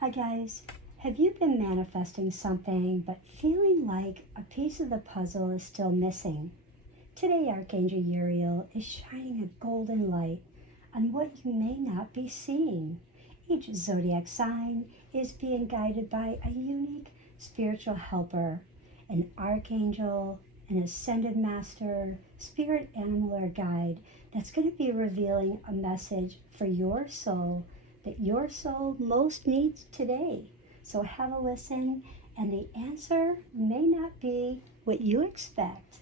Hi guys, have you been manifesting something but feeling like a piece of the puzzle is still missing? Today Archangel Uriel is shining a golden light on what you may not be seeing. Each zodiac sign is being guided by a unique spiritual helper, an archangel, an ascended master, spirit animal or guide that's going to be revealing a message for your soul that your soul most needs today. So have a listen, and the answer may not be what you expect.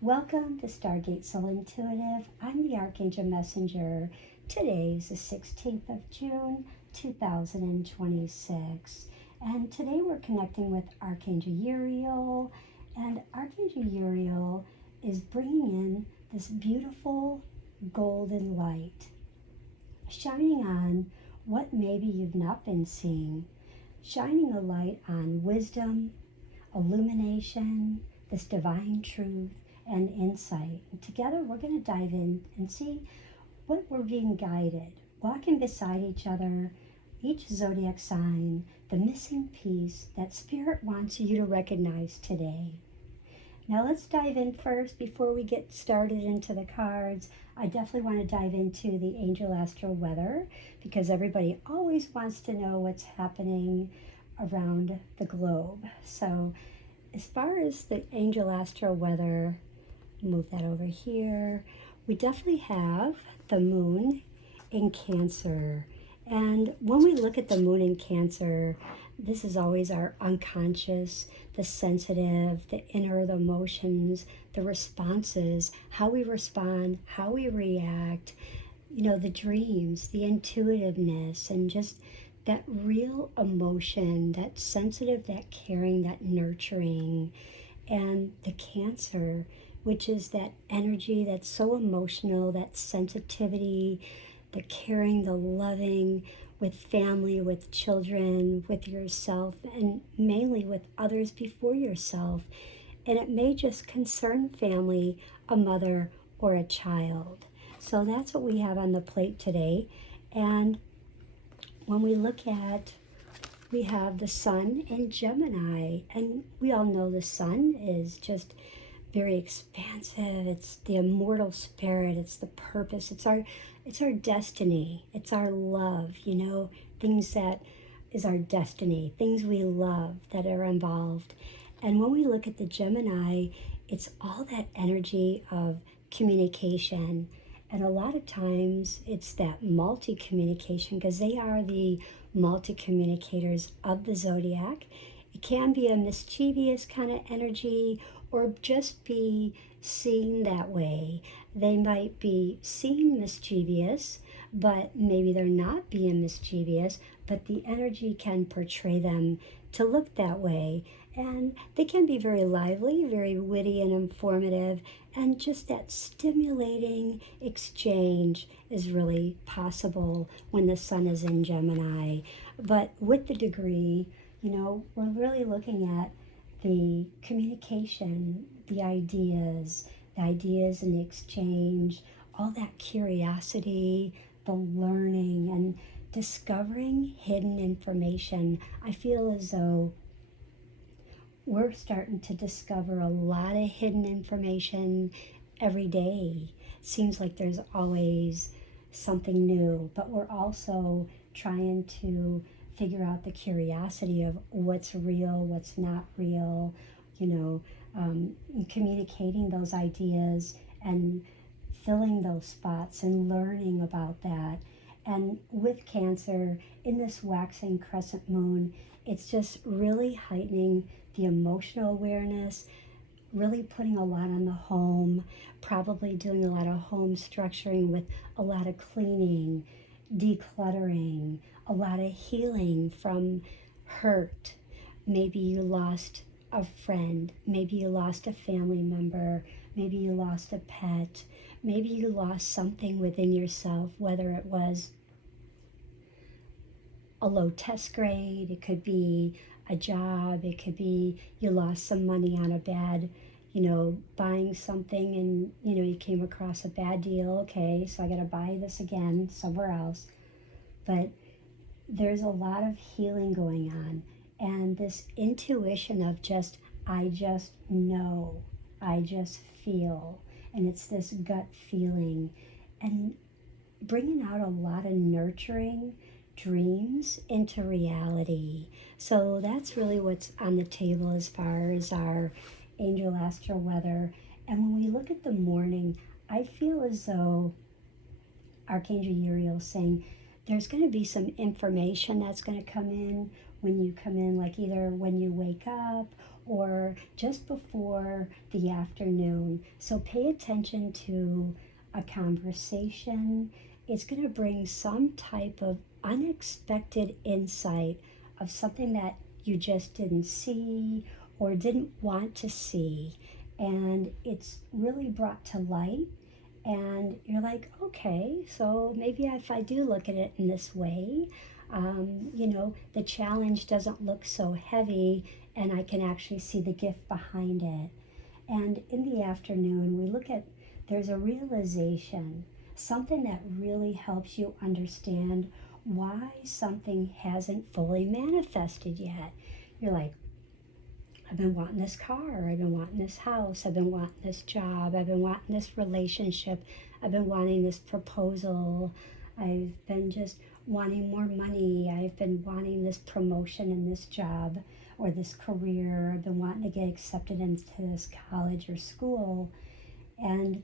Welcome to Stargate Soul Intuitive. I'm the Archangel Messenger. Today is the 16th of June, 2026. And today we're connecting with Archangel Uriel. And Archangel Uriel is bringing in this beautiful golden light, shining on what maybe you've not been seeing, shining a light on wisdom, illumination, this divine truth, and insight. And together we're going to dive in and see what we're being guided, walking beside each other, each zodiac sign, the missing piece that Spirit wants you to recognize today. Now let's dive in first before we get started into the cards. I definitely want to dive into the Angel Astro weather because everybody always wants to know what's happening around the globe. So as far as the Angel Astro weather, move that over here. We definitely have the moon in Cancer. And when we look at the moon in Cancer, this is always our unconscious, the sensitive, the inner, the emotions, the responses, how we respond, how we react, the dreams, the intuitiveness, and just that real emotion, that sensitive, that caring, that nurturing. And the Cancer, which is that energy that's so emotional, that sensitivity, the caring, the loving, with family, with children, with yourself, and mainly with others before yourself. And it may just concern family, a mother, or a child. So that's what we have on the plate today. And when we look at, we have the sun in Gemini. And we all know the sun is just very expansive. It's the immortal spirit. It's the purpose. It's our destiny. It's our love, things that is our destiny, things we love that are involved. And when we look at the Gemini, it's all that energy of communication. And a lot of times it's that multi-communication because they are the multi-communicators of the zodiac. It can be a mischievous kind of energy or just be seen that way. They might be seen mischievous, but maybe they're not being mischievous, but the energy can portray them to look that way. And they can be very lively, very witty and informative, and just that stimulating exchange is really possible when the sun is in Gemini. But with the degree, we're really looking at the communication, the ideas and the exchange, all that curiosity, the learning, and discovering hidden information. I feel as though we're starting to discover a lot of hidden information every day. Seems like there's always something new, but we're also trying to figure out the curiosity of what's real, what's not real, communicating those ideas and filling those spots and learning about that. And with Cancer, in this waxing crescent moon, it's just really heightening the emotional awareness, really putting a lot on the home, probably doing a lot of home structuring with a lot of cleaning, decluttering, a lot of healing from hurt. Maybe you lost a friend, maybe you lost a family member, maybe you lost a pet, maybe you lost something within yourself, whether it was a low test grade, it could be a job, it could be you lost some money on a bad, buying something and, you came across a bad deal. Okay, so I got to buy this again somewhere else. But there's a lot of healing going on, and this intuition of just, I just know, I just feel, and it's this gut feeling, and bringing out a lot of nurturing dreams into reality. So that's really what's on the table as far as our angel astral weather. And when we look at the morning, I feel as though Archangel Uriel is saying there's going to be some information that's going to come in when you come in, like either when you wake up or just before the afternoon. So pay attention to a conversation. It's going to bring some type of unexpected insight of something that you just didn't see or didn't want to see. And it's really brought to light. And you're like, okay, so maybe if I do look at it in this way, the challenge doesn't look so heavy, and I can actually see the gift behind it. And in the afternoon, we look at, there's a realization, something that really helps you understand why something hasn't fully manifested yet. You're like, I've been wanting this car, I've been wanting this house, I've been wanting this job, I've been wanting this relationship, I've been wanting this proposal, I've been just wanting more money, I've been wanting this promotion in this job or this career, I've been wanting to get accepted into this college or school. And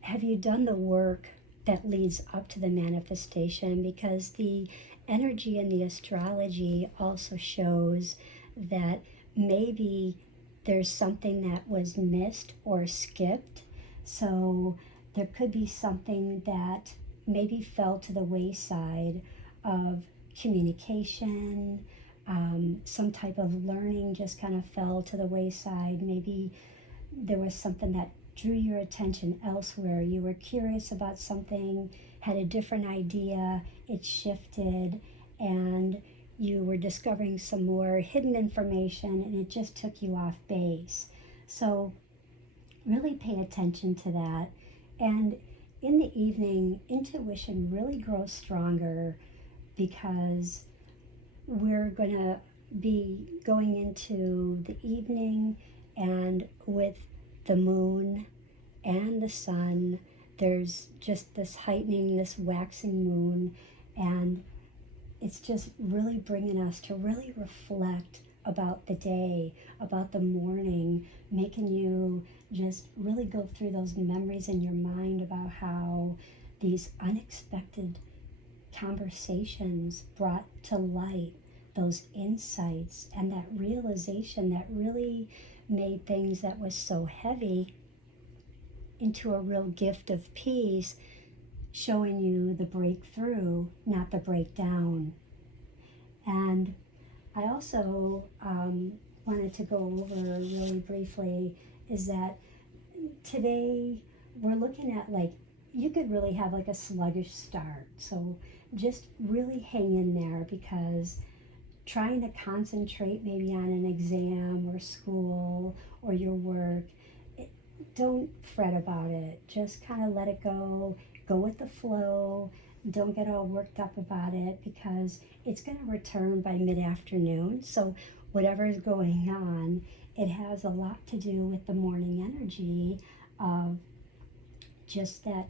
have you done the work that leads up to the manifestation? Because the energy in the astrology also shows that maybe there's something that was missed or skipped. So there could be something that maybe fell to the wayside of communication, some type of learning just kind of fell to the wayside. Maybe there was something that drew your attention elsewhere. You were curious about something, had a different idea, it shifted, and you were discovering some more hidden information, and it just took you off base. So really pay attention to that. And in the evening, intuition really grows stronger because we're going to be going into the evening, and with the moon and the sun, there's just this heightening, this waxing moon, and it's just really bringing us to really reflect about the day, about the morning, making you just really go through those memories in your mind about how these unexpected conversations brought to light those insights and that realization that really made things that was so heavy into a real gift of peace, showing you the breakthrough, not the breakdown. And I also wanted to go over really briefly is that today we're looking at, like, you could really have like a sluggish start. So just really hang in there, because trying to concentrate maybe on an exam or school or your work, don't fret about it. Just kind of let it go with the flow. Don't get all worked up about it, because it's going to return by mid-afternoon. So whatever is going on, it has a lot to do with the morning energy of just that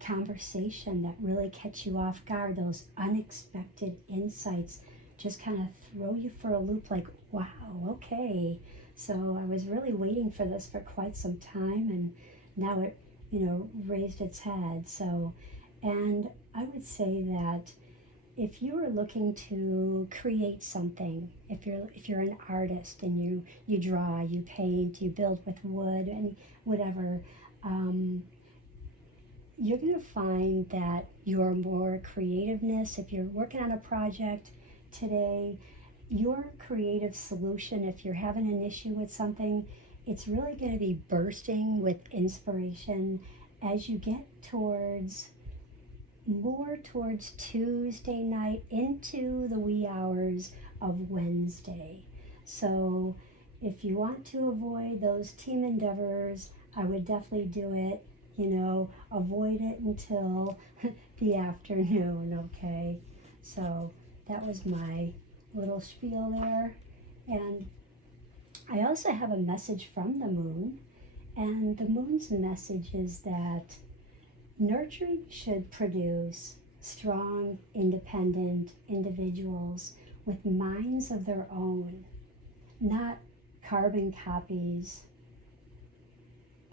conversation that really catch you off guard, those unexpected insights just kind of throw you for a loop, like, wow, okay. So I was really waiting for this for quite some time, and now it, raised its head. So, and I would say that if you are looking to create something, if you're an artist and you draw, you paint, you build with wood and whatever, you're going to find that your more creativeness, if you're working on a project today, your creative solution, if you're having an issue with something, it's really going to be bursting with inspiration as you get more towards Tuesday night into the wee hours of Wednesday. So if you want to avoid those team endeavors, I would definitely do it. Avoid it until the afternoon, okay? So that was my little spiel there. And I also have a message from the moon. And the moon's message is that nurturing should produce strong, independent individuals with minds of their own, not carbon copies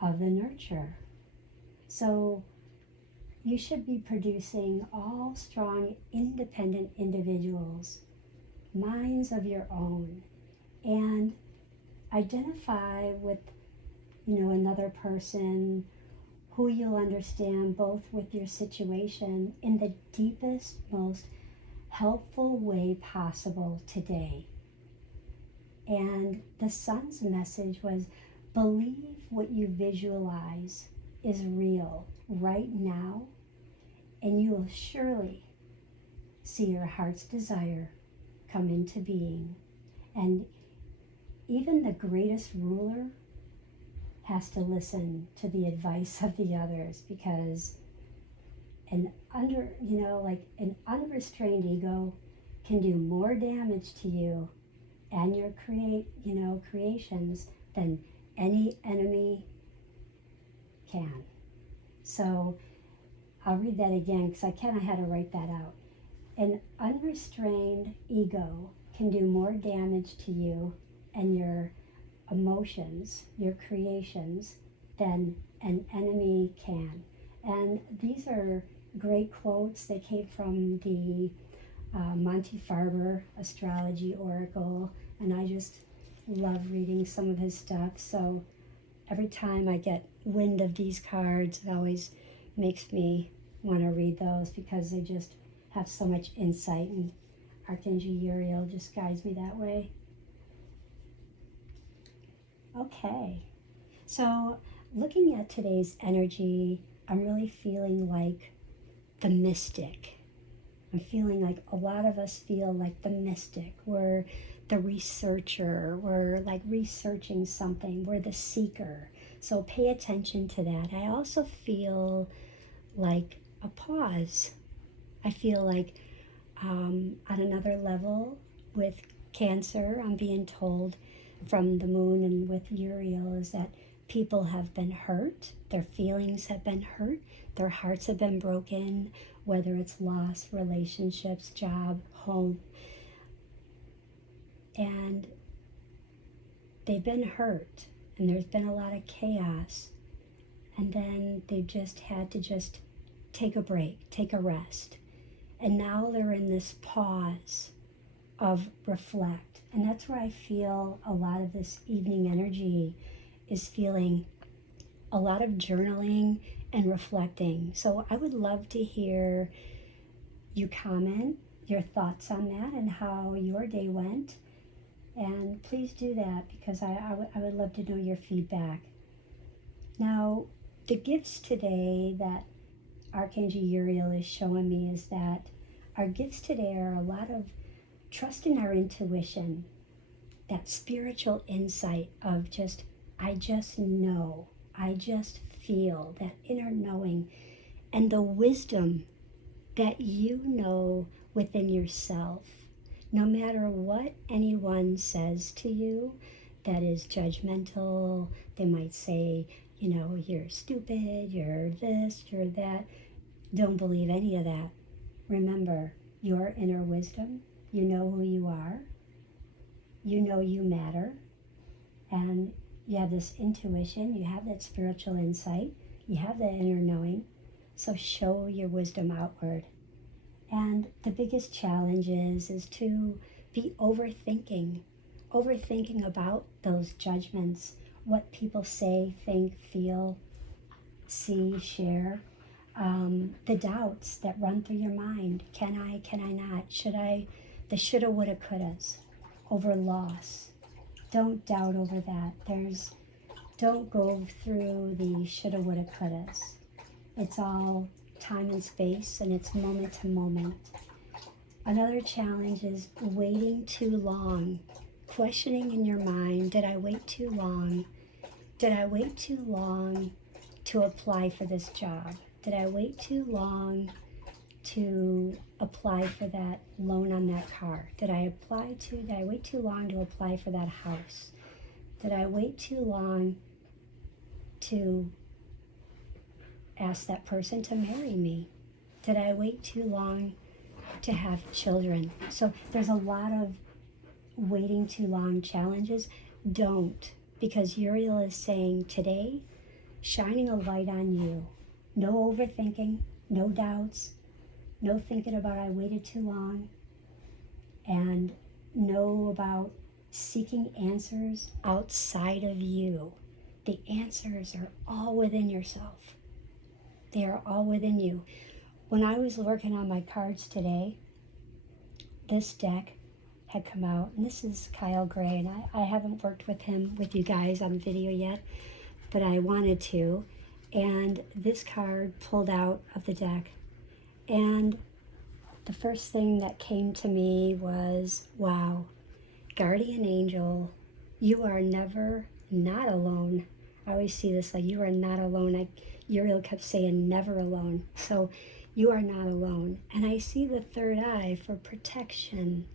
of the nurture. So you should be producing all strong, independent individuals, minds of your own, and identify with, another person who you'll understand both with your situation in the deepest, most helpful way possible today. And the sun's message was, believe what you visualize is real right now, and you will surely see your heart's desire come into being. And even the greatest ruler has to listen to the advice of the others, because an unrestrained ego can do more damage to you and your creations than any enemy can. So I'll read that again because I kind of had to write that out. An unrestrained ego can do more damage to you and your emotions, your creations, than an enemy can. And these are great quotes that came from the Monty Farber astrology oracle, and I just love reading some of his stuff. So every time I get wind of these cards, it always makes me want to read those because they just have so much insight, and Archangel Uriel just guides me that way. Okay, so looking at today's energy, I'm really feeling like the mystic. I'm feeling like a lot of us feel like the mystic. We're the researcher. We're like researching something. We're the seeker. So pay attention to that. I also feel like a pause. I feel like on another level with Cancer, I'm being told from the moon and with Uriel is that people have been hurt, their feelings have been hurt, their hearts have been broken, whether it's loss, relationships, job, home. And they've been hurt, and there's been a lot of chaos. And then they just had to just take a break, take a rest. And now they're in this pause of reflect. And that's where I feel a lot of this evening energy is feeling a lot of journaling and reflecting. So I would love to hear you comment your thoughts on that and how your day went. And please do that because I would love to know your feedback. Now, the gifts today that Archangel Uriel is showing me is that our gifts today are a lot of trust in our intuition, that spiritual insight of just, I just know, I just feel, that inner knowing, and the wisdom that you know within yourself. No matter what anyone says to you that is judgmental, they might say, you're stupid, you're this, you're that. Don't believe any of that. Remember your inner wisdom. You know who you are. You know you matter. And you have this intuition. You have that spiritual insight. You have that inner knowing. So show your wisdom outward. And the biggest challenge is to be overthinking about those judgments, what people say, think, feel, see, share, the doubts that run through your mind. Can I not? Should I? The shoulda, woulda, couldas over loss. Don't doubt over that. Don't go through the shoulda, woulda, couldas. It's all time and space, and it's moment to moment. Another challenge is waiting too long, questioning in your mind, did I wait too long? Did I wait too long to apply for this job? Did I wait too long to apply for that loan on that car? Did I wait too long to apply for that house? Did I wait too long to ask that person to marry me? Did I wait too long to have children? So there's a lot of waiting too long challenges. Don't, because Uriel is saying today, shining a light on you. No overthinking, no doubts, no thinking about I waited too long, and no about seeking answers outside of you. The answers are all within yourself. They are all within you. When I was working on my cards today, this deck had come out, and this is Kyle Gray, and I haven't worked with you guys on video yet, but I wanted to, and this card pulled out of the deck, and the first thing that came to me was, wow, guardian angel, you are never not alone. I always see this like you are not alone. Uriel kept saying never alone. So you are not alone. And I see the third eye for protection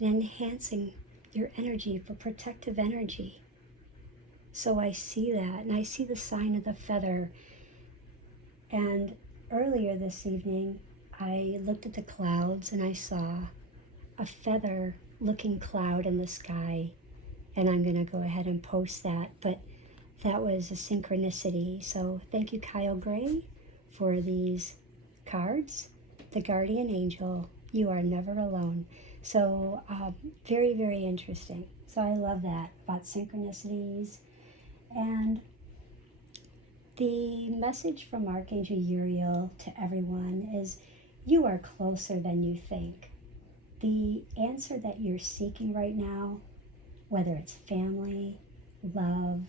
and enhancing your energy, for protective energy. So I see that, and I see the sign of the feather. And earlier this evening, I looked at the clouds and I saw a feather-looking cloud in the sky. And I'm going to go ahead and post that. But that was a synchronicity. So thank you, Kyle Gray, for these cards. The guardian angel, you are never alone. So very, very interesting. So I love that about synchronicities. And the message from Archangel Uriel to everyone is you are closer than you think. The answer that you're seeking right now, whether it's family, love,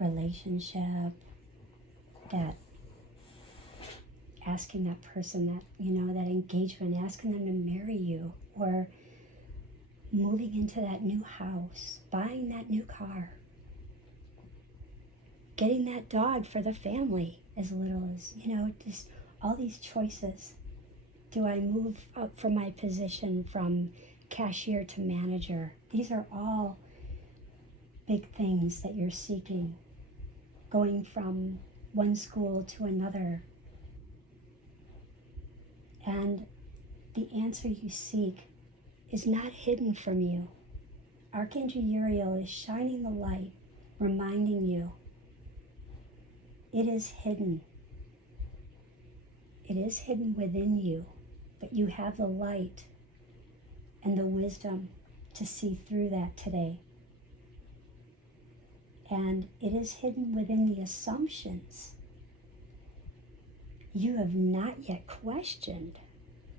relationship, that asking that person that, that engagement, asking them to marry you, or moving into that new house, buying that new car, getting that dog for the family, as little as, just all these choices. Do I move up from my position from cashier to manager? These are all big things that you're seeking. Going from one school to another. And the answer you seek is not hidden from you. Archangel Uriel is shining the light, reminding you it is hidden. It is hidden within you, but you have the light and the wisdom to see through that today. And it is hidden within the assumptions you have not yet questioned,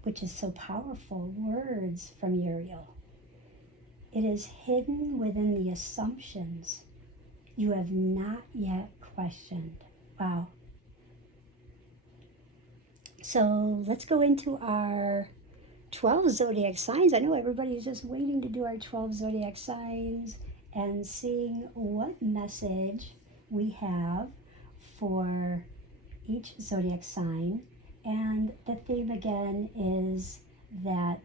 which is so powerful. Words from Uriel. It is hidden within the assumptions you have not yet questioned. Wow. So let's go into our 12 zodiac signs. I know everybody's just waiting to do our 12 zodiac signs and seeing what message we have for each zodiac sign. And the theme again is that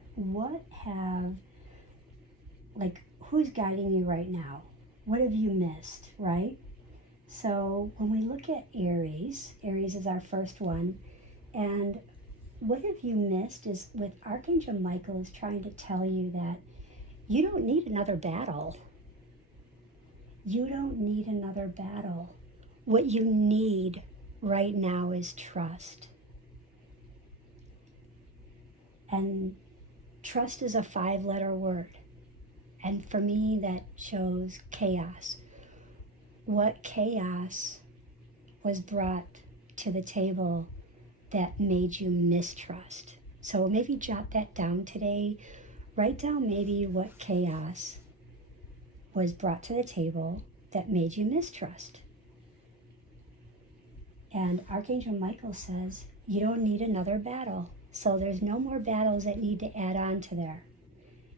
who's guiding you right now? What have you missed, right? So when we look at Aries is our first one, and what have you missed is with Archangel Michael is trying to tell you that you don't need another battle. You don't need another battle. What you need right now is trust. And trust is a 5-letter word. And for me, that shows chaos. What chaos was brought to the table that made you mistrust? So maybe jot that down today. Write down maybe what chaos was brought to the table that made you mistrust. And Archangel Michael says, you don't need another battle. So there's no more battles that need to add on to there.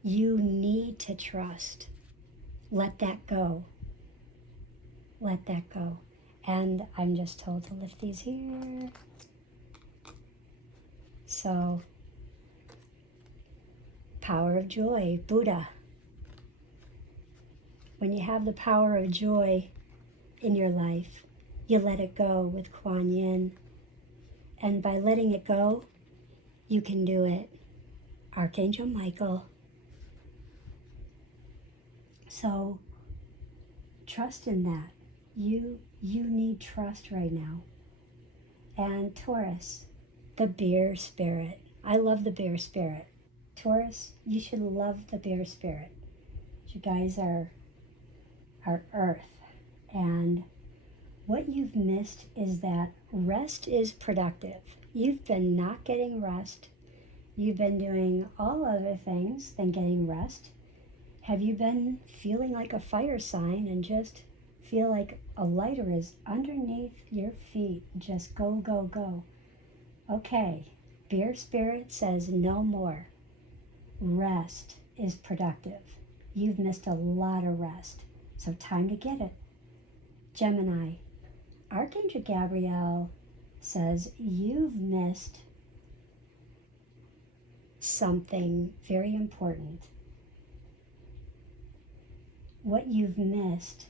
You need to trust. Let that go. Let that go. And I'm just told to lift these here. So, power of joy, Buddha. When you have the power of joy in your life, you let it go with Kuan Yin. And by letting it go, you can do it. Archangel Michael. So trust in that. You need trust right now. And Taurus, the bear spirit. I love the bear spirit. Taurus, you should love the bear spirit. You guys are earth. And what you've missed is that rest is productive. You've been not getting rest. You've been doing all other things than getting rest. Have you been feeling like a fire sign and just feel like a lighter is underneath your feet? Just go, go, go. Okay, bear spirit says no more. Rest is productive. You've missed a lot of rest, so time to get it. Gemini, Archangel Gabriel says you've missed something very important. What you've missed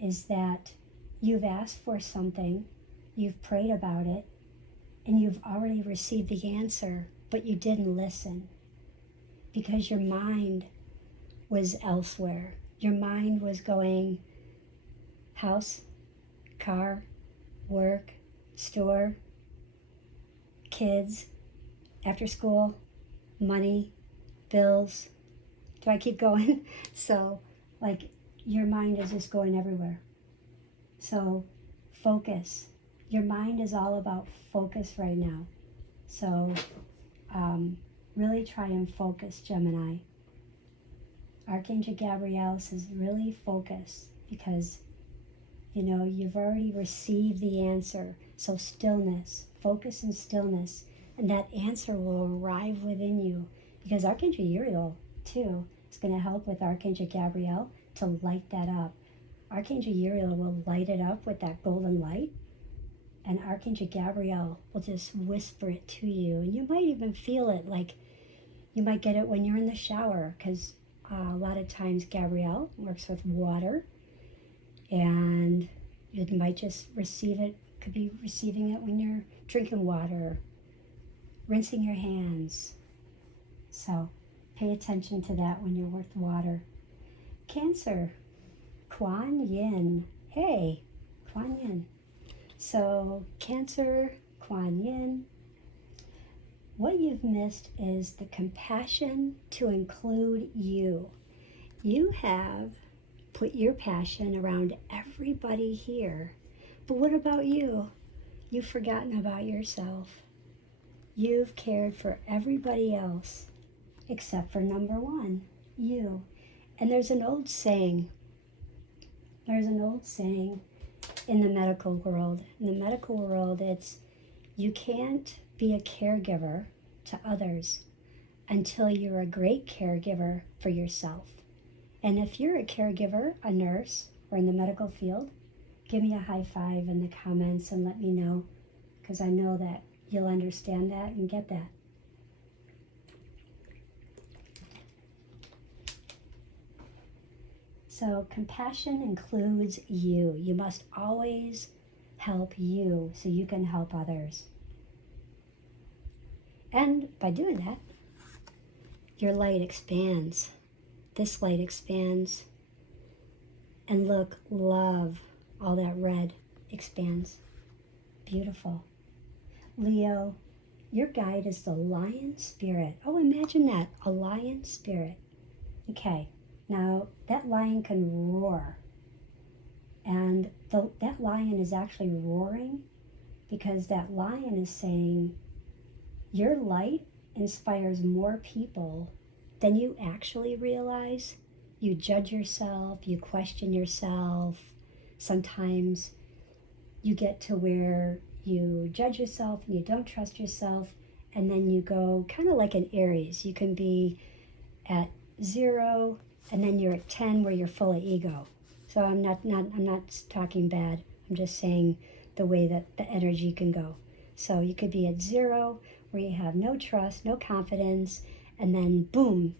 is that you've asked for something, you've prayed about it, and you've already received the answer, but you didn't listen because your mind was elsewhere. Your mind was going house, car, work, store, kids, after school, money, bills. Do I keep going? So, like, your mind is just going everywhere. So, focus. Your mind is all about focus right now. So, really try and focus, Gemini. Archangel Gabriel says really focus because, you know, you've already received the answer. So stillness, focus and stillness, and that answer will arrive within you because Archangel Uriel, too, is going to help with Archangel Gabriel to light that up. Archangel Uriel will light it up with that golden light, and Archangel Gabriel will just whisper it to you. And you might even feel it, like you might get it when you're in the shower, because a lot of times Gabriel works with water, and you might just receive it, could be receiving it when you're drinking water, rinsing your hands. So pay attention to that when you're with water. Cancer, Kuan Yin. Hey, Kuan Yin. So Cancer, Kuan Yin. What you've missed is the compassion to include you. You have put your passion around everybody here. But what about you? You've forgotten about yourself. You've cared for everybody else except for number one, you. And there's an old saying in the medical world. In the medical world, it's you can't be a caregiver to others until you're a great caregiver for yourself. And if you're a caregiver, a nurse, or in the medical field, give me a high five in the comments and let me know, because I know that you'll understand that and get that. So compassion includes you. You must always help you so you can help others. And by doing that, your light expands. This light expands. And look, love, all that red expands. Beautiful. Leo, your guide is the lion spirit. Oh, imagine that, a lion spirit. Okay, now that lion can roar. And that lion is actually roaring because that lion is saying, your light inspires more people than you actually realize. You judge yourself, you question yourself. Sometimes you get to where you judge yourself and you don't trust yourself, and then you go kind of like an Aries. You can be at 0 and then you're at 10 where you're full of ego. So I'm not talking bad. I'm just saying the way that the energy can go. So you could be at 0 where you have no trust, no confidence, and then boom,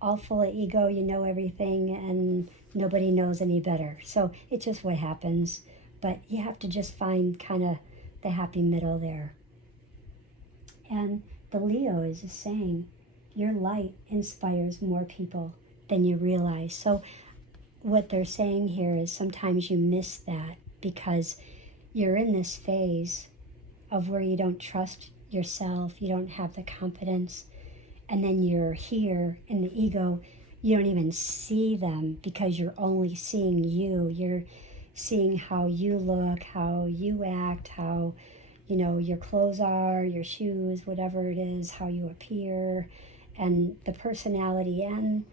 all full of ego, you know everything, and nobody knows any better. So it's just what happens. But you have to just find kind of the happy middle there. And the Leo is just saying, your light inspires more people than you realize. So what they're saying here is sometimes you miss that because you're in this phase of where you don't trust yourself, you don't have the confidence, and then you're here in the ego, you don't even see them because you're only seeing you. You're seeing how you look, how you act, how, you know, your clothes are, your shoes, whatever it is, how you appear, and the personality and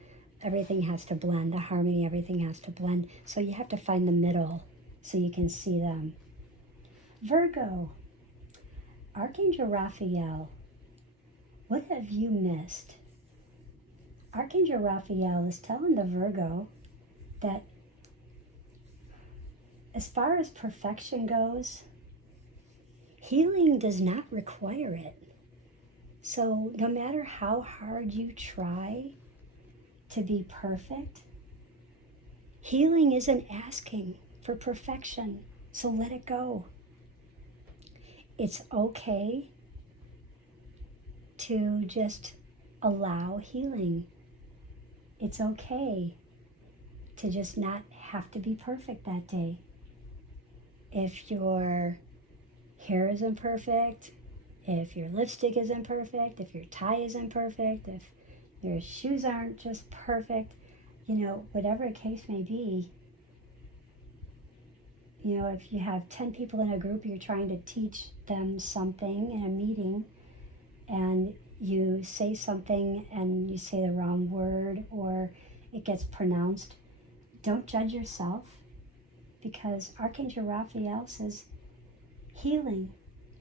everything has to blend, the harmony, everything has to blend. So you have to find the middle so you can see them. Virgo, Archangel Raphael, what have you missed? Archangel Raphael is telling the Virgo that as far as perfection goes, healing does not require it. So no matter how hard you try to be perfect, healing isn't asking for perfection. So let it go. It's okay to just allow healing. It's okay to just not have to be perfect that day. If your hair isn't perfect, if your lipstick isn't perfect, if your tie isn't perfect, if your shoes aren't just perfect, you know, whatever the case may be, you know, if you have 10 people in a group, you're trying to teach them something in a meeting, and you say something and you say the wrong word or it gets pronounced, don't judge yourself, because Archangel Raphael says healing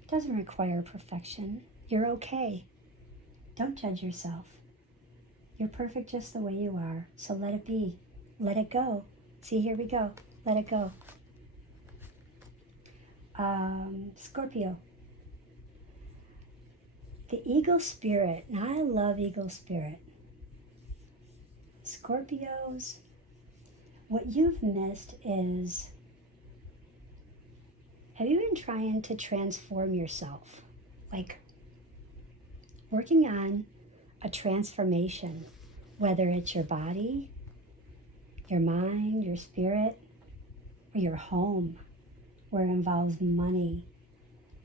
doesn't require perfection. You're okay. Don't judge yourself. You're perfect just the way you are. So let it be. Let it go. See, here we go. Let it go. Scorpio. The eagle spirit. Now I love eagle spirit. Scorpios, what you've missed is, have you been trying to transform yourself? Like working on a transformation, whether it's your body, your mind, your spirit, or your home, where it involves money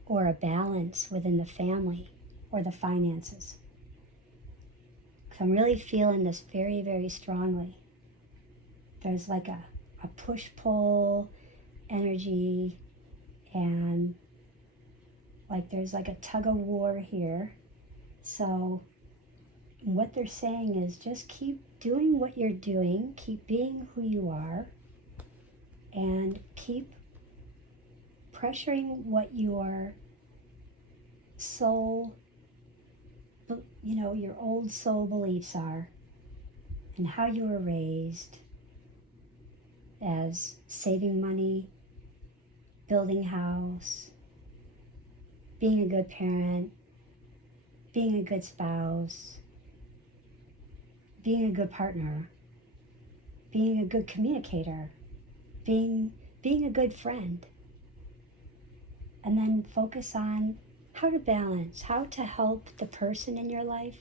or a balance within the family or the finances. So I'm really feeling this very, very strongly. There's like a push-pull energy, and like there's like a tug-of-war here. So what they're saying is just keep doing what you're doing, keep being who you are, and keep pressuring what your soul, you know, your old soul beliefs are, and how you were raised as saving money, building a house, being a good parent, being a good spouse, being a good partner, being a good communicator, being a good friend. And then focus on how to balance, how to help the person in your life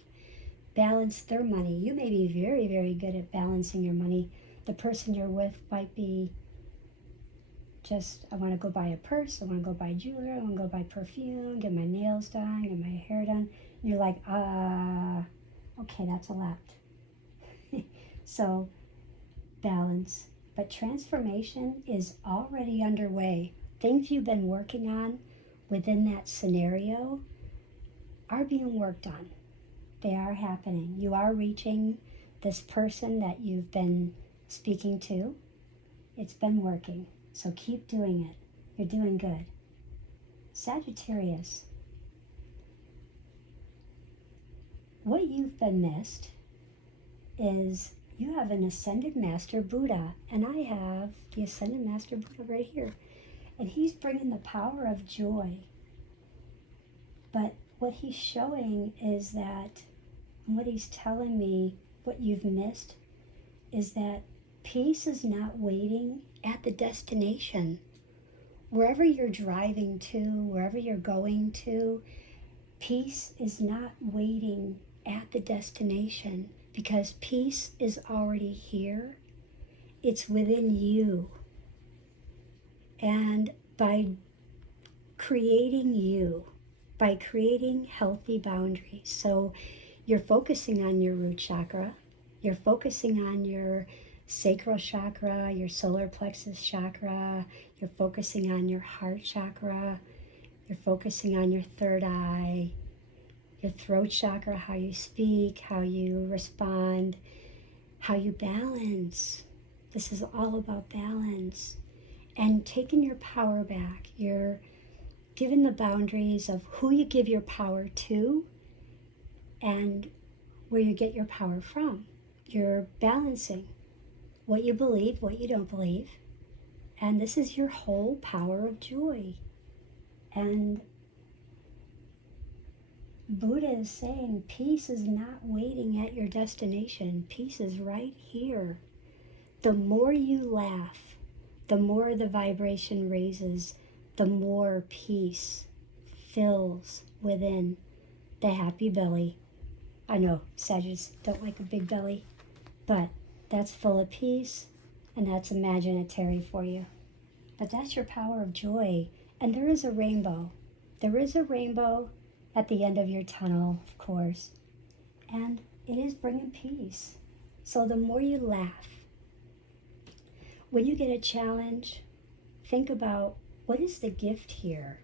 balance their money. You may be very, very good at balancing your money. The person you're with might be just, I want to go buy a purse, I want to go buy jewelry, I want to go buy perfume, get my nails done, get my hair done. And you're like, okay, that's a lot. So balance. But transformation is already underway. Things you've been working on within that scenario are being worked on. They are happening. You are reaching this person that you've been speaking to. It's been working. So keep doing it. You're doing good. Sagittarius. What you've been missed is you have an Ascended Master Buddha, and I have the Ascended Master Buddha right here. And he's bringing the power of joy. But what he's showing is that, and what he's telling me, what you've missed, is that peace is not waiting at the destination. Wherever you're driving to, wherever you're going to, peace is not waiting at the destination, because peace is already here. It's within you. And by creating you, by creating healthy boundaries, so you're focusing on your root chakra, you're focusing on your sacral chakra, your solar plexus chakra, you're focusing on your heart chakra, you're focusing on your third eye, your throat chakra, how you speak, how you respond, how you balance. This is all about balance. And taking your power back. You're given the boundaries of who you give your power to and where you get your power from. You're balancing what you believe, what you don't believe. And this is your whole power of joy. And Buddha is saying peace is not waiting at your destination. Peace is right here. The more you laugh, the more the vibration raises, the more peace fills within the happy belly. I know Sagittarius don't like a big belly, but that's full of peace, and that's imaginary for you. But that's your power of joy. And there is a rainbow. There is a rainbow at the end of your tunnel, of course. And it is bringing peace. So the more you laugh, when you get a challenge, think about, what is the gift here?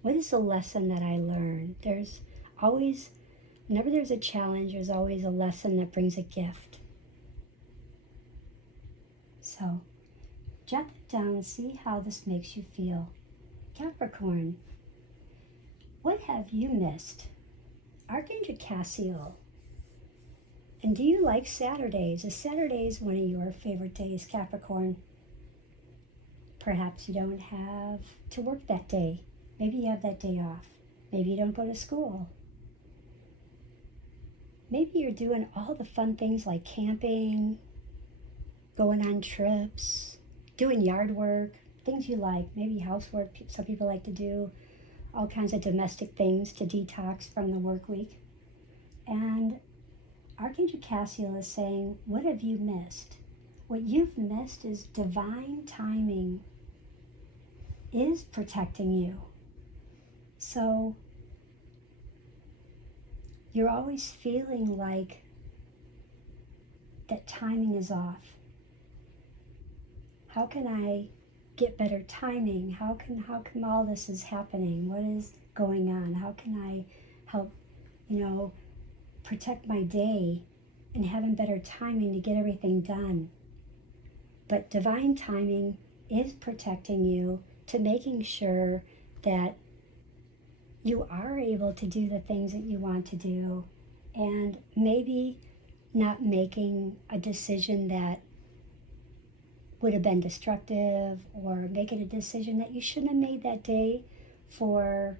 What is the lesson that I learned? There's always, whenever there's a challenge, there's always a lesson that brings a gift. So jot it down, see how this makes you feel. Capricorn, what have you missed? Archangel Cassiel. And do you like Saturdays? Is Saturdays one of your favorite days, Capricorn? Perhaps you don't have to work that day. Maybe you have that day off. Maybe you don't go to school. Maybe you're doing all the fun things like camping, going on trips, doing yard work, things you like, maybe housework. Some people like to do all kinds of domestic things to detox from the work week. And Archangel Cassiel is saying, what have you missed? What you've missed is divine timing is protecting you. So you're always feeling like that timing is off. How can I get better timing? How come all this is happening? What is going on? How can I help, protect my day and having better timing to get everything done? But divine timing is protecting you to making sure that you are able to do the things that you want to do, and maybe not making a decision that would have been destructive, or making a decision that you shouldn't have made that day for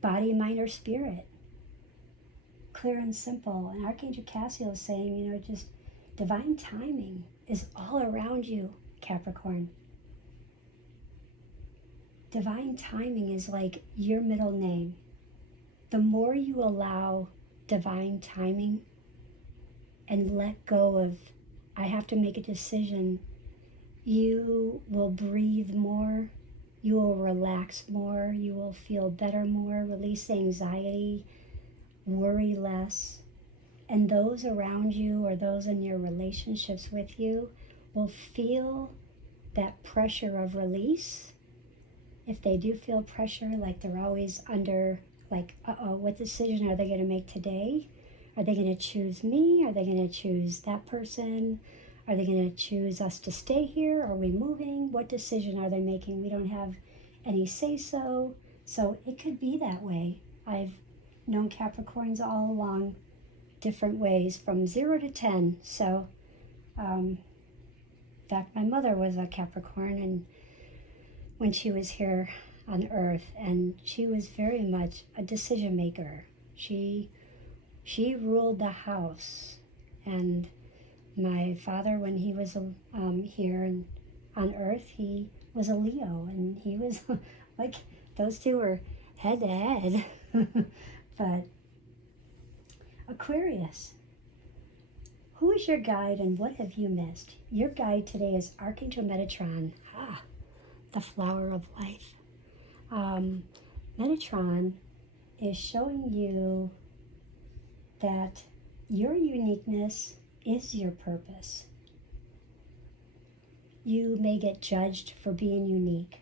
body, mind, or spirit. Clear and simple. And Archangel Cassiel is saying, just divine timing is all around you, Capricorn. Divine timing is like your middle name. The more you allow divine timing and let go of, I have to make a decision, you will breathe more, you will relax more, you will feel better more, release anxiety, worry less. And those around you or those in your relationships with you will feel that pressure of release. If they do feel pressure, like they're always under, like, what decision are they going to make today? Are they going to choose me? Are they going to choose that person? Are they going to choose us to stay here? Are we moving? What decision are they making? We don't have any say-so. So it could be that way. I've known Capricorns all along different ways, from 0 to 10. So, in fact, my mother was a Capricorn, and when she was here, on Earth, and she was very much a decision maker. She ruled the house, and my father, when he was here on Earth, he was a Leo, and he was like, those two were head to head. But Aquarius, who is your guide and what have you missed? Your guide today is Archangel Metatron, the flower of life. Metatron is showing you that your uniqueness is your purpose. You may get judged for being unique.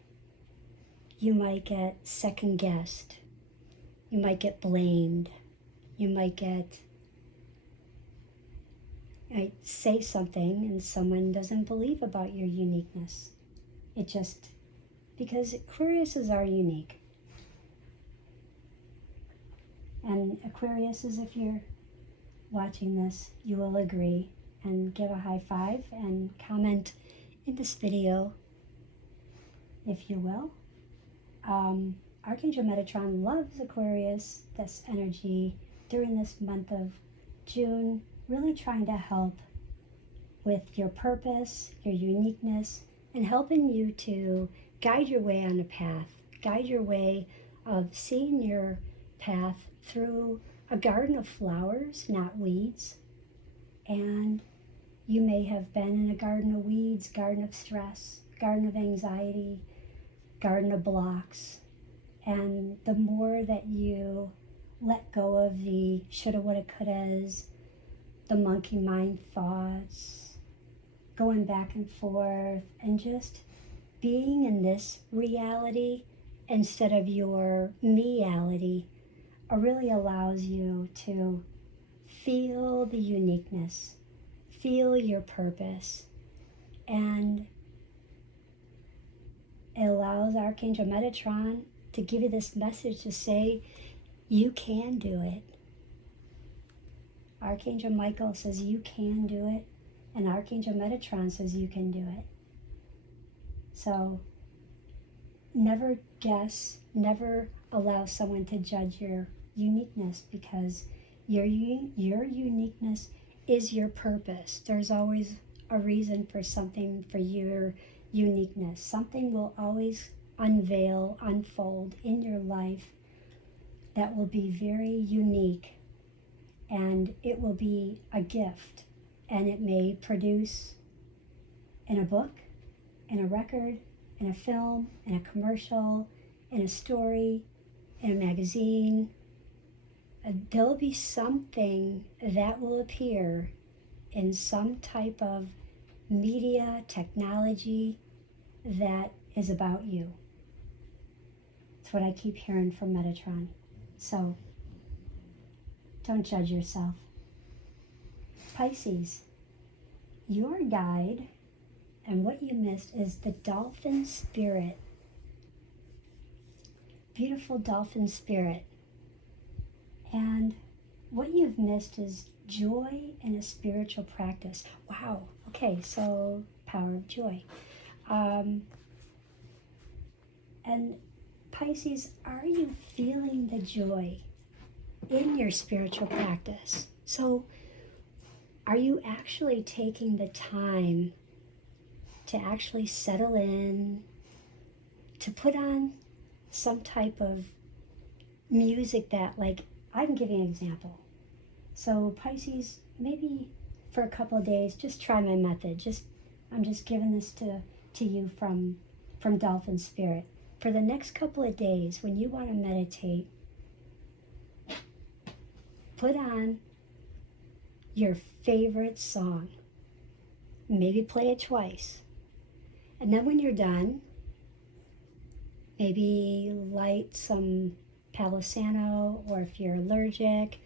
You might get second guessed. You might get blamed. You might say something and someone doesn't believe about your uniqueness. It just, because Aquariuses are unique. And Aquariuses, if you're watching this, you will agree and give a high five and comment in this video, if you will. Archangel Metatron loves Aquarius, this energy during this month of June, really trying to help with your purpose, your uniqueness, and helping you to guide your way on a path, guide your way of seeing your path through a garden of flowers, not weeds. And you may have been in a garden of weeds, garden of stress, garden of anxiety, garden of blocks. And the more that you let go of the shoulda, woulda, couldas, the monkey mind thoughts, going back and forth, and just being in this reality instead of your me-ality, really allows you to feel the uniqueness, feel your purpose, and it allows Archangel Metatron to give you this message to say, you can do it. Archangel Michael says you can do it, and Archangel Metatron says you can do it. So never guess, never allow someone to judge your uniqueness, because your uniqueness is your purpose. There's always a reason for something for your uniqueness. Something will always unfold in your life that will be very unique, and it will be a gift, and it may produce in a book, in a record, in a film, in a commercial, in a story, in a magazine. There'll be something that will appear in some type of media, technology that is about you. That's what I keep hearing from Metatron. So don't judge yourself. Pisces, your guide and what you missed is the dolphin spirit. Beautiful dolphin spirit. And what you've missed is joy in a spiritual practice. Wow. Okay, so power of joy. And Pisces, are you feeling the joy in your spiritual practice? So are you actually taking the time to actually settle in, to put on some type of music that, like, I can give you an example. So Pisces, maybe for a couple of days, just try my method. I'm just giving this to you from Dolphin Spirit. For the next couple of days, when you want to meditate, put on your favorite song. Maybe play it twice. And then when you're done, maybe light some Palo Santo, or if you're allergic,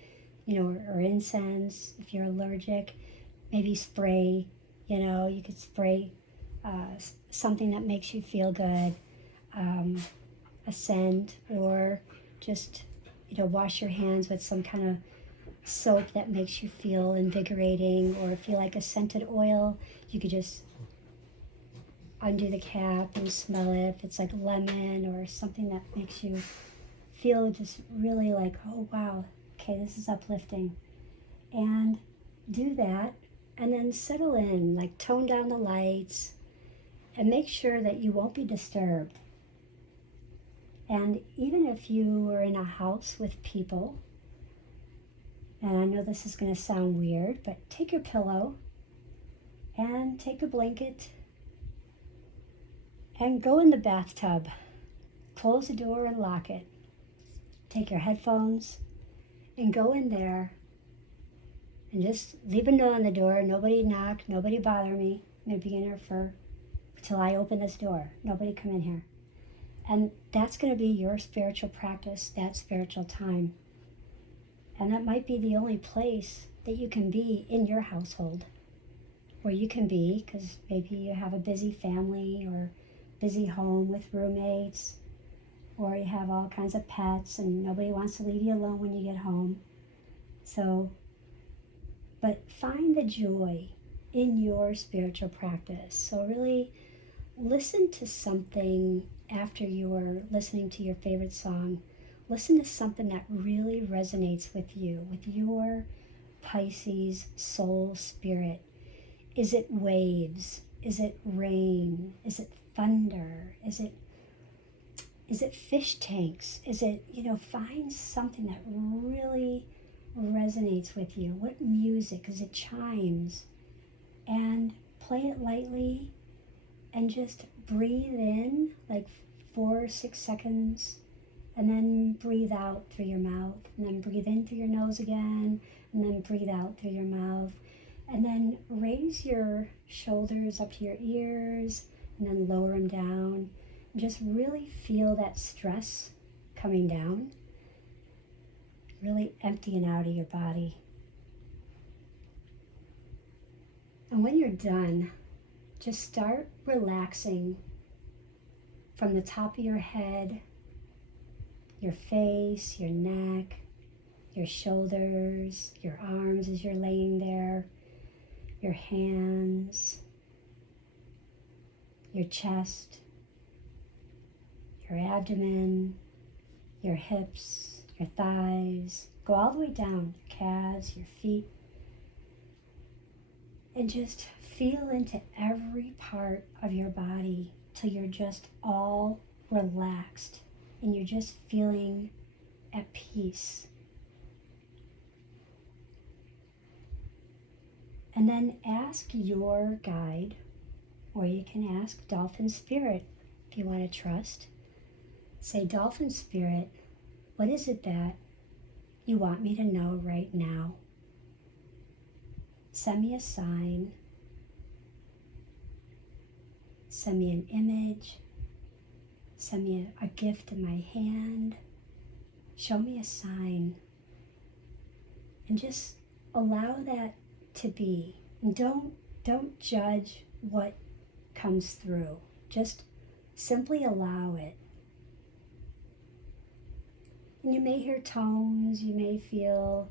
or incense. If you're allergic, maybe spray, you could spray something that makes you feel good, a scent, or just, wash your hands with some kind of soap that makes you feel invigorating, or if you like a scented oil, you could just undo the cap and smell it. If it's like lemon or something that makes you feel just really like, oh wow, okay, this is uplifting. And do that, and then settle in, like tone down the lights, and make sure that you won't be disturbed. And even if you are in a house with people, and I know this is going to sound weird, but take your pillow and take a blanket and go in the bathtub. Close the door and lock it. Take your headphones and go in there and just leave a note on the door. Nobody knock, nobody bother me. I'm going to be in here until I open this door. Nobody come in here. And that's going to be your spiritual practice, that spiritual time. And that might be the only place that you can be in your household, where you can be, because maybe you have a busy family or busy home with roommates, or you have all kinds of pets and nobody wants to leave you alone when you get home. So, but find the joy in your spiritual practice. So really listen to something after you're listening to your favorite song. Listen to something that really resonates with you, with your Pisces soul spirit. Is it waves? Is it rain? Is it thunder? Is it fish tanks? Is it, find something that really resonates with you. What music? Is it chimes? And play it lightly and just breathe in like 4 or 6 seconds, and then breathe out through your mouth, and then breathe in through your nose again, and then breathe out through your mouth. And then raise your shoulders up to your ears, and then lower them down. Just really feel that stress coming down, really emptying out of your body. And when you're done, just start relaxing from the top of your head, your face, your neck, your shoulders, your arms as you're laying there, your hands, your chest, your abdomen, your hips, your thighs. Go all the way down, your calves, your feet, and just feel into every part of your body till you're just all relaxed and you're just feeling at peace. And then ask your guide, or you can ask Dolphin Spirit if you want to trust. Say, Dolphin Spirit, what is it that you want me to know right now? Send me a sign. Send me an image. Send me a gift in my hand. Show me a sign. And just allow that to be. And don't judge what comes through. Just simply allow it. And you may hear tones, you may feel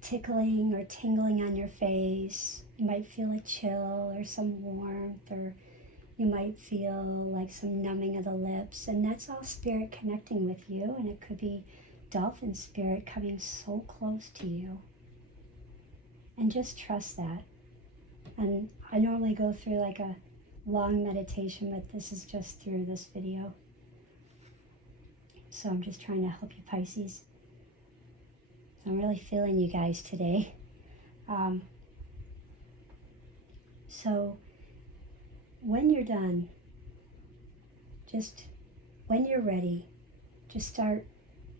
tickling or tingling on your face. You might feel a chill or some warmth, or you might feel like some numbing of the lips. And that's all spirit connecting with you. And it could be Dolphin Spirit coming so close to you. And just trust that. And I normally go through like a long meditation, but this is just through this video. So I'm just trying to help you, Pisces. I'm really feeling you guys today. So when you're done, just when you're ready, just start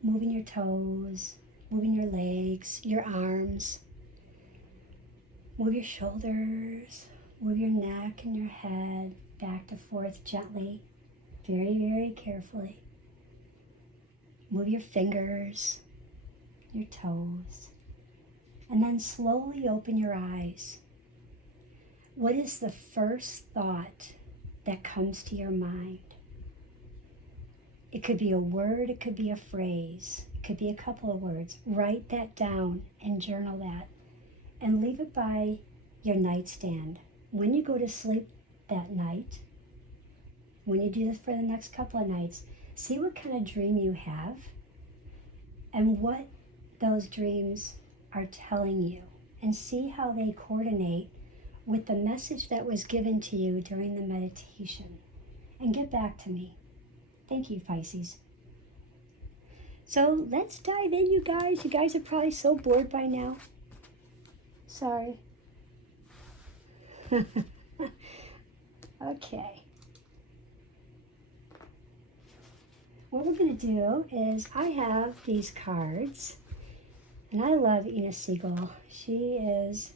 moving your toes, moving your legs, your arms. Move your shoulders, move your neck and your head back and forth gently, very, very carefully. Move your fingers, your toes, and then slowly open your eyes. What is the first thought that comes to your mind? It could be a word, it could be a phrase, it could be a couple of words. Write that down and journal that, and leave it by your nightstand. When you go to sleep that night. When you do this for the next couple of nights, see what kind of dream you have and what those dreams are telling you, and see how they coordinate with the message that was given to you during the meditation. And get back to me. Thank you, Pisces. So let's dive in, you guys. You guys are probably so bored by now. Sorry. Okay. What we're going to do is I have these cards, and I love Segal. She is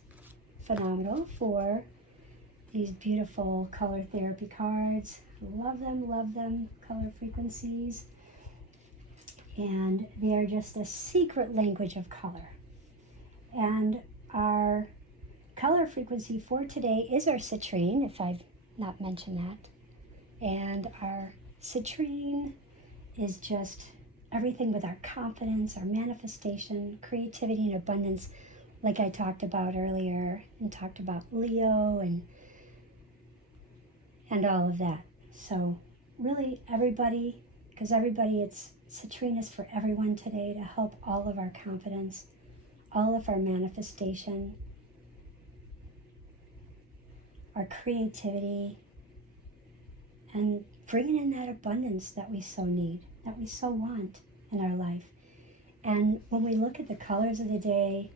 phenomenal for these beautiful color therapy cards. Love them, color frequencies. And they are just a secret language of color. And our color frequency for today is our citrine, if I've not mentioned that. And our citrine is just everything with our confidence, our manifestation, creativity, and abundance, like I talked about earlier, and talked about Leo and all of that. So really everybody, because it's citrine is for everyone today, to help all of our confidence, all of our manifestation, our creativity, and bringing in that abundance that we so need, that we so want in our life. And when we look at the colors of the day,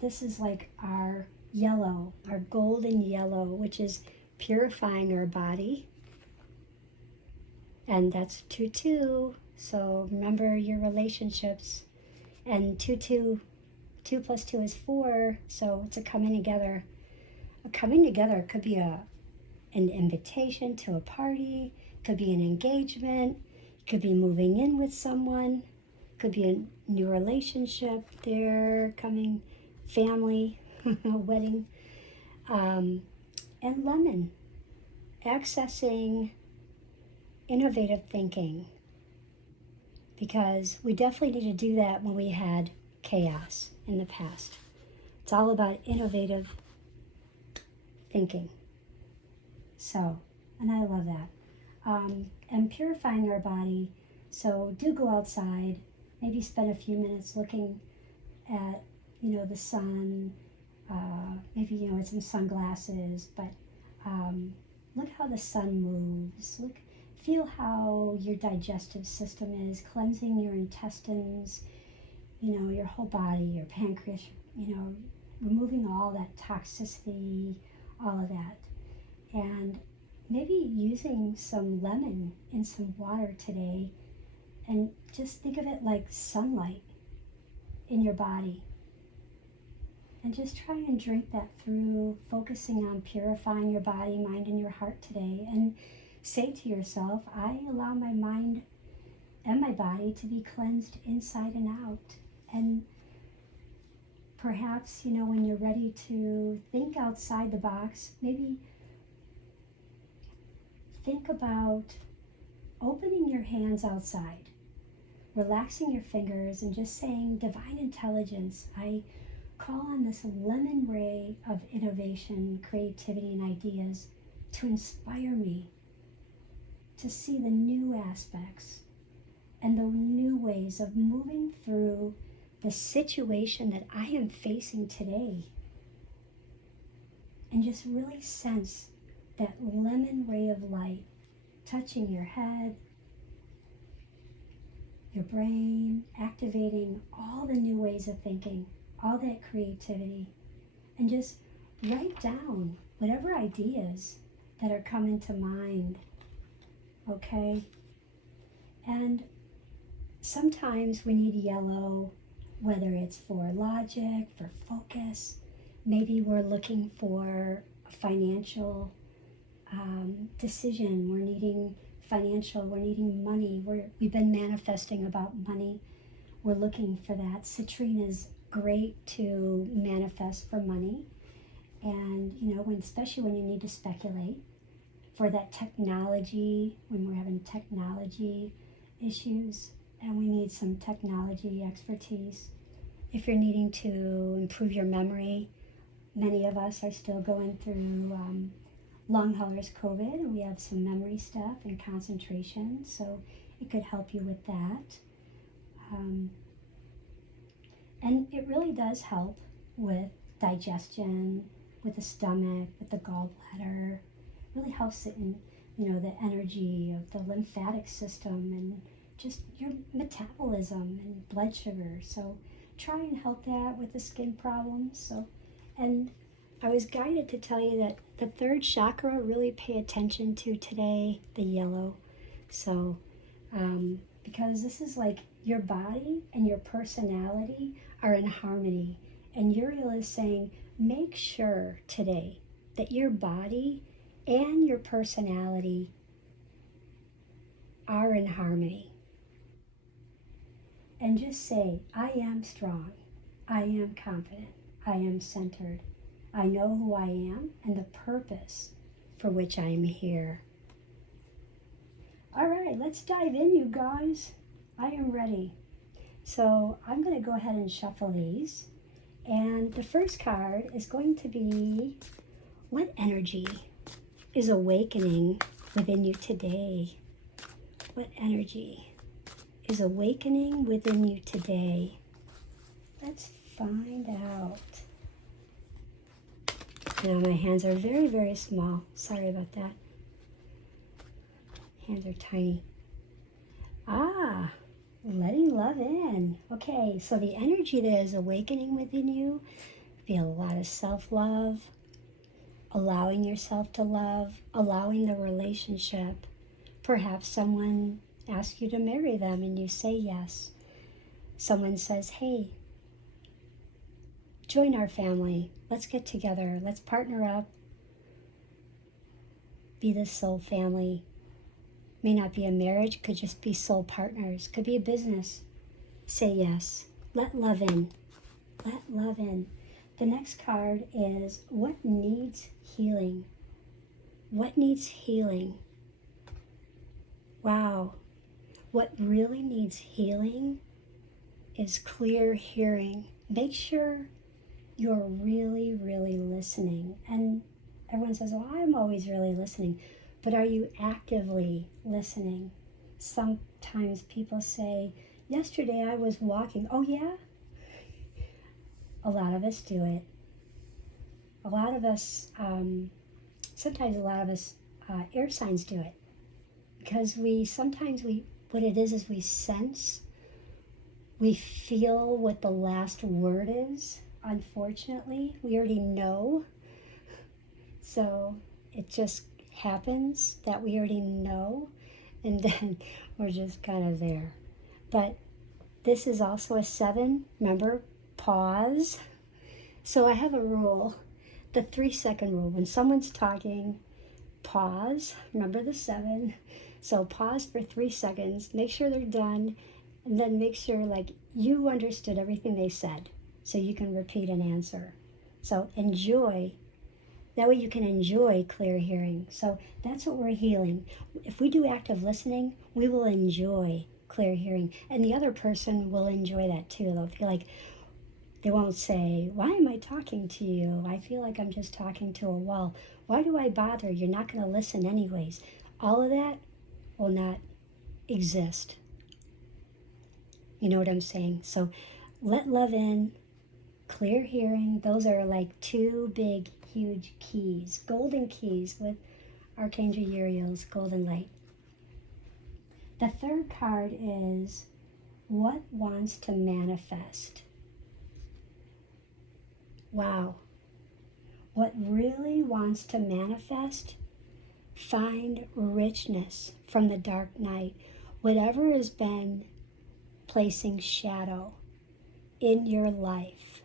this is like our yellow, our golden yellow, which is purifying our body. And that's 2-2. So remember your relationships. And 2 plus 2 is 4. So it's a coming together. A coming together could be an invitation to a party, could be an engagement, could be moving in with someone, could be a new relationship, they're coming, family, wedding. And lemon, accessing innovative thinking, because we definitely need to do that when we had chaos in the past. It's all about innovative thinking. So, and I love that. And purifying our body. So do go outside, maybe spend a few minutes looking at, the sun, maybe, with some sunglasses, but look how the sun moves. Feel how your digestive system is cleansing your intestines, your whole body, your pancreas, removing all that toxicity, all of that. And maybe using some lemon in some water today, and just think of it like sunlight in your body. And just try and drink that through, focusing on purifying your body, mind, and your heart today. And say to yourself, I allow my mind and my body to be cleansed inside and out. And perhaps, when you're ready to think outside the box, maybe think about opening your hands outside, relaxing your fingers, and just saying, Divine Intelligence, I call on this lemon ray of innovation, creativity, and ideas to inspire me to see the new aspects and the new ways of moving through the situation that I am facing today. And just really sense that lemon ray of light touching your head, your brain, activating all the new ways of thinking, all that creativity, and just write down whatever ideas that are coming to mind, okay? And sometimes we need yellow, whether it's for logic, for focus, maybe we're looking for a financial decision, we're needing money, we've been manifesting about money, we're looking for that. Citrine is great to manifest for money, and especially when you need to speculate for that technology, when we're having technology issues and we need some technology expertise. If you're needing to improve your memory, Many of us are still going through long haulers COVID, and we have some memory stuff and concentration, so it could help you with that. And it really does help with digestion, with the stomach, with the gallbladder. It really helps it in, the energy of the lymphatic system and just your metabolism and blood sugar. So try and help that with the skin problems. And I was guided to tell you that the third chakra, really pay attention to today, the yellow. So, because this is like your body and your personality are in harmony. And Uriel is saying, make sure today that your body and your personality are in harmony. And just say, I am strong, I am confident, I am centered, I know who I am and the purpose for which I am here. All right, let's dive in, you guys. I am ready. So I'm going to go ahead and shuffle these. And the first card is going to be, what energy is awakening within you today? What energy is awakening within you today? Let's find out. Now my hands are very, very small. Sorry about that. Hands are tiny. Letting love in. Okay, so the energy that is awakening within you, feel a lot of self-love, allowing yourself to love, allowing the relationship. Perhaps someone asks you to marry them and you say yes. Someone says, hey, join our family. Let's get together. Let's partner up. Be the soul family. May not be a marriage, could just be soul partners. Could be a business. Say yes. Let love in. Let love in. The next card is, what needs healing? What needs healing? Wow. What really needs healing is clear hearing. Make sure you're really, really listening. And everyone says, well, I'm always really listening. But are you actively listening? Sometimes people say, yesterday I was walking. Oh, yeah? A lot of us do it. A lot of us, sometimes a lot of us air signs do it. Because what it is we sense, we feel what the last word is, unfortunately. We already know. So it just happens that we already know, and then we're just kind of there. But this is also a 7. Remember, pause. So I have a rule, the 3-second rule. When someone's talking, pause. Remember the 7. So pause for 3 seconds, make sure they're done, and then make sure like you understood everything they said so you can repeat an answer. So enjoy. That way you can enjoy clear hearing. So that's what we're healing. If we do active listening, we will enjoy clear hearing. And the other person will enjoy that too. They'll feel like, they won't say, why am I talking to you? I feel like I'm just talking to a wall. Why do I bother? You're not going to listen anyways. All of that will not exist. You know what I'm saying? So let love in, clear hearing. Those are like 2 big, huge keys, golden keys with Archangel Uriel's golden light. The third card is, what wants to manifest? Wow. What really wants to manifest? Find richness from the dark night. Whatever has been placing shadow in your life,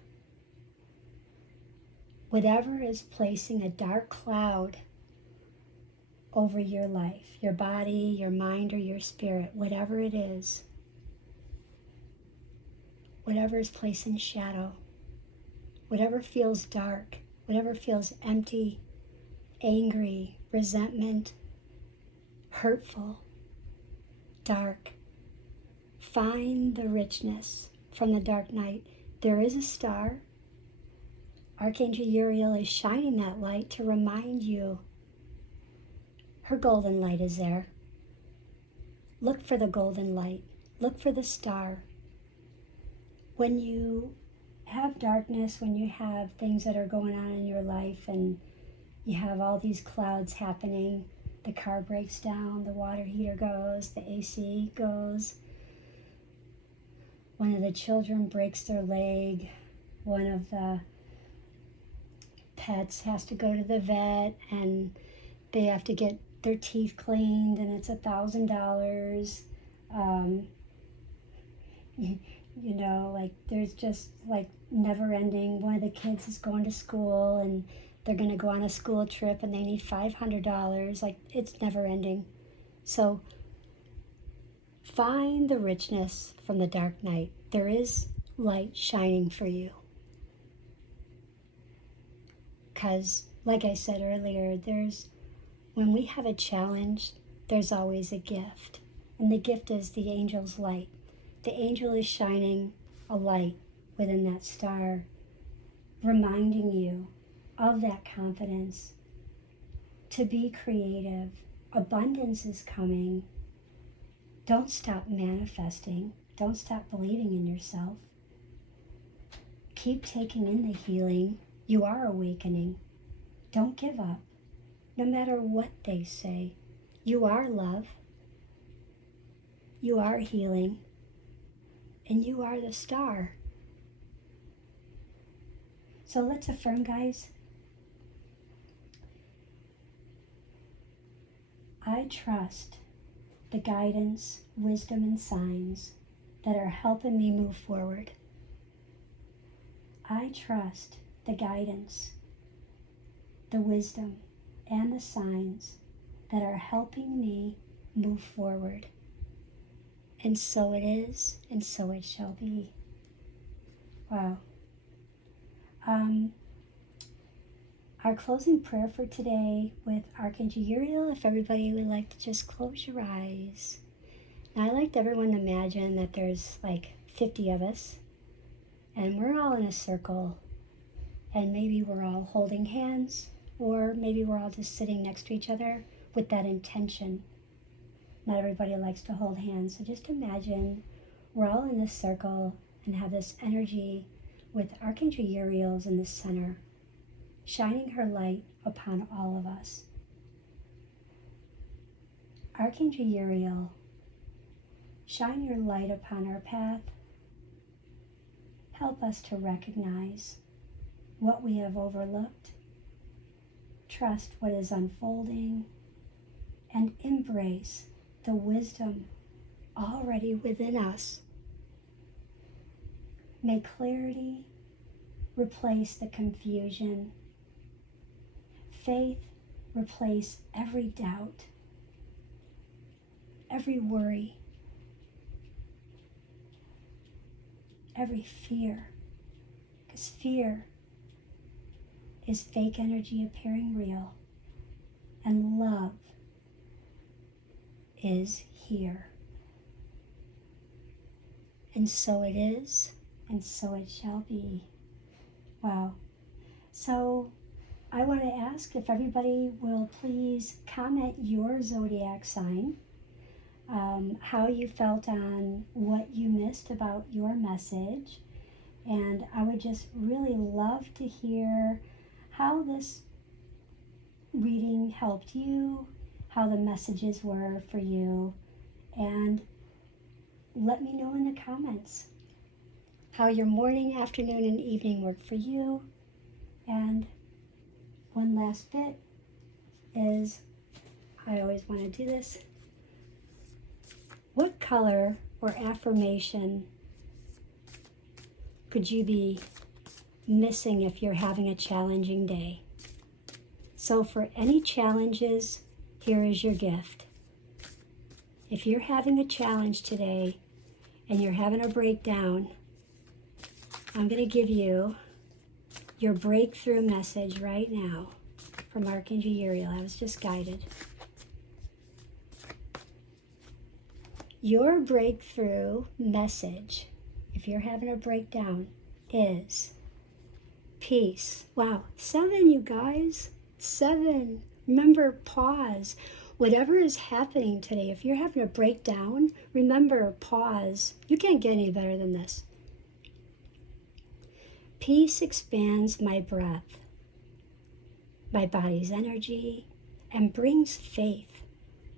whatever is placing a dark cloud over your life, your body, your mind, or your spirit, whatever it is, whatever is placing shadow, whatever feels dark, whatever feels empty, angry, resentment, hurtful, dark, find the richness from the dark night. There is a star Archangel Uriel is shining that light to remind you her golden light is there. Look for the golden light. Look for the star. When you have darkness, when you have things that are going on in your life and you have all these clouds happening, the car breaks down, the water heater goes, the AC goes, one of the children breaks their leg, one of the pets has to go to the vet and they have to get their teeth cleaned and it's $1,000. You know, like there's just like never ending. One of the kids is going to school and they're going to go on a school trip and they need $500. Like it's never ending. So find the richness from the dark night. There is light shining for you. Because, like I said earlier, when we have a challenge, there's always a gift. And the gift is the angel's light. The angel is shining a light within that star, reminding you of that confidence, to be creative. Abundance is coming. Don't stop manifesting. Don't stop believing in yourself. Keep taking in the healing. You are awakening. Don't give up. No matter what they say, you are love. You are healing. And you are the star. So let's affirm, guys. I trust the guidance, wisdom, and signs that are helping me move forward. I trust the guidance, the wisdom, and the signs that are helping me move forward. And so it is, and so it shall be. Wow. Our closing prayer for today with Archangel Uriel, if everybody would like to just close your eyes. Now, I like everyone to imagine that there's like 50 of us, and we're all in a circle, and maybe we're all holding hands, or maybe we're all just sitting next to each other with that intention. Not everybody likes to hold hands, so just imagine we're all in this circle and have this energy with Archangel Uriel's in the center, shining her light upon all of us. Archangel Uriel, shine your light upon our path. Help us to recognize what we have overlooked, trust what is unfolding, and embrace the wisdom already within us. May clarity replace the confusion. Faith replace every doubt, every worry, every fear. Because fear is fake energy appearing real, and love is here. And so it is, and so it shall be. Wow. So I want to ask if everybody will please comment your zodiac sign, how you felt on what you missed about your message. And I would just really love to hear how this reading helped you, how the messages were for you, and let me know in the comments how your morning, afternoon, and evening worked for you. And one last bit is, I always want to do this. What color or affirmation could you be missing if you're having a challenging day? So for any challenges, here is your gift. If you're having a challenge today and you're having a breakdown, I'm going to give you your breakthrough message right now from Archangel Uriel. I was just guided. Your breakthrough message, if you're having a breakdown, is peace. Wow, 7, you guys. 7. Remember, pause. Whatever is happening today, if you're having a breakdown, remember, pause. You can't get any better than this. Peace expands my breath, my body's energy, and brings faith,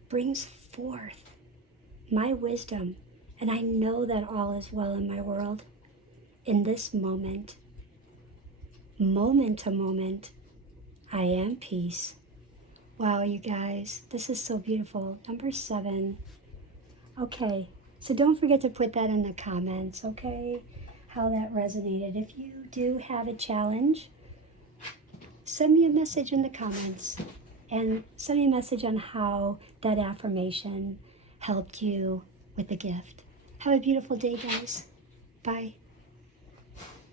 brings forth my wisdom. And I know that all is well in my world. In this moment, moment to moment, I am peace. Wow, you guys, this is so beautiful. Number 7. Okay, so don't forget to put that in the comments, okay? How that resonated. If you do have a challenge, send me a message in the comments and send me a message on how that affirmation helped you with the gift. Have a beautiful day, guys. Bye.